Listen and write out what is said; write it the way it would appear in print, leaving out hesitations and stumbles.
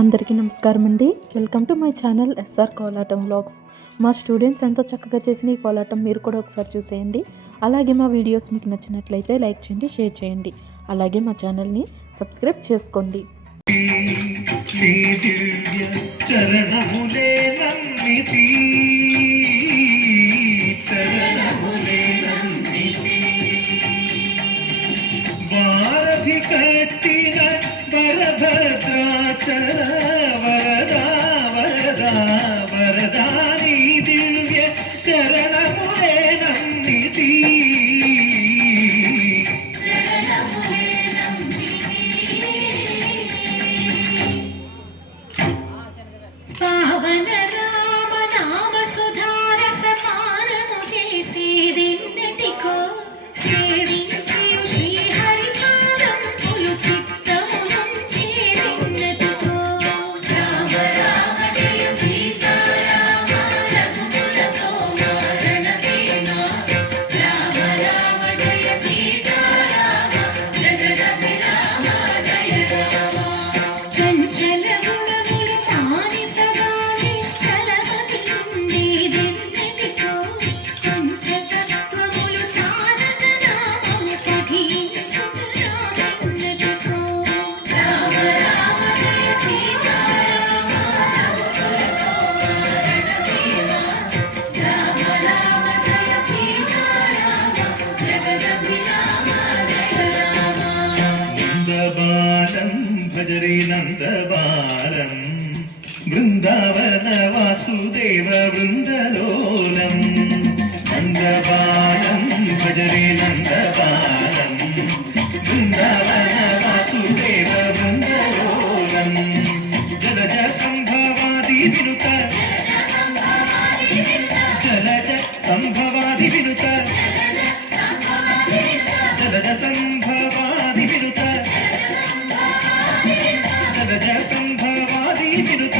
అందరికీ నమస్కారం అండి. Welcome to my channel S R Kolatam vlogs. మా స్టూడెంట్స్ ఎంతో చక్కగా చేసిన ఈ కోలాటం మీరు కూడా ఒకసారి చూసేయండి. అలాగే మా వీడియోస్ మీకు నచ్చినట్లయితే లైక్ చేయండి, షేర్ చేయండి. అలాగే మా ఛానల్ని సబ్స్క్రైబ్ చేసుకోండి. కట్టిన వరభద్రాచల వరదా వరదా వరదా నీ దివ్య చరణములే నమ్మితి పావన రామ నామ సుధారస పానము చేసేదిన్నటికో సేవించి శ్రీహరి పాదంబులు చిత్తమునుంచేదిన్నటికో రామ రామ జయ సీతారామ రఘుకుల సోమ రణభీమ రామ రామ జయ సీతారామ జగదభిరామ జయ రామ చంచల గుణములు మాని సదా నిశ్చలమతి ఉండేదెన్నటికో పంచతత్వములు తారక నామము పఠించుట రామెన్నటికో రామ రామ జయ సీతారామ రఘుకుల సోమ రణభీమ రామ రామ జయ సీతారామ జగదభిరామ జయ రామ నందబాలం భజరే నందబాలం బృందావన వాసుదేవ బృందలోలం నందబాలం భజరే నందబాలం బృందావన వాసుదేవ బృందలోలం జలజ సంభవాది వినుత జలజ సంభవాది వినుత జలజ సంభవాది వినుత జలజ సంభవాది వినుత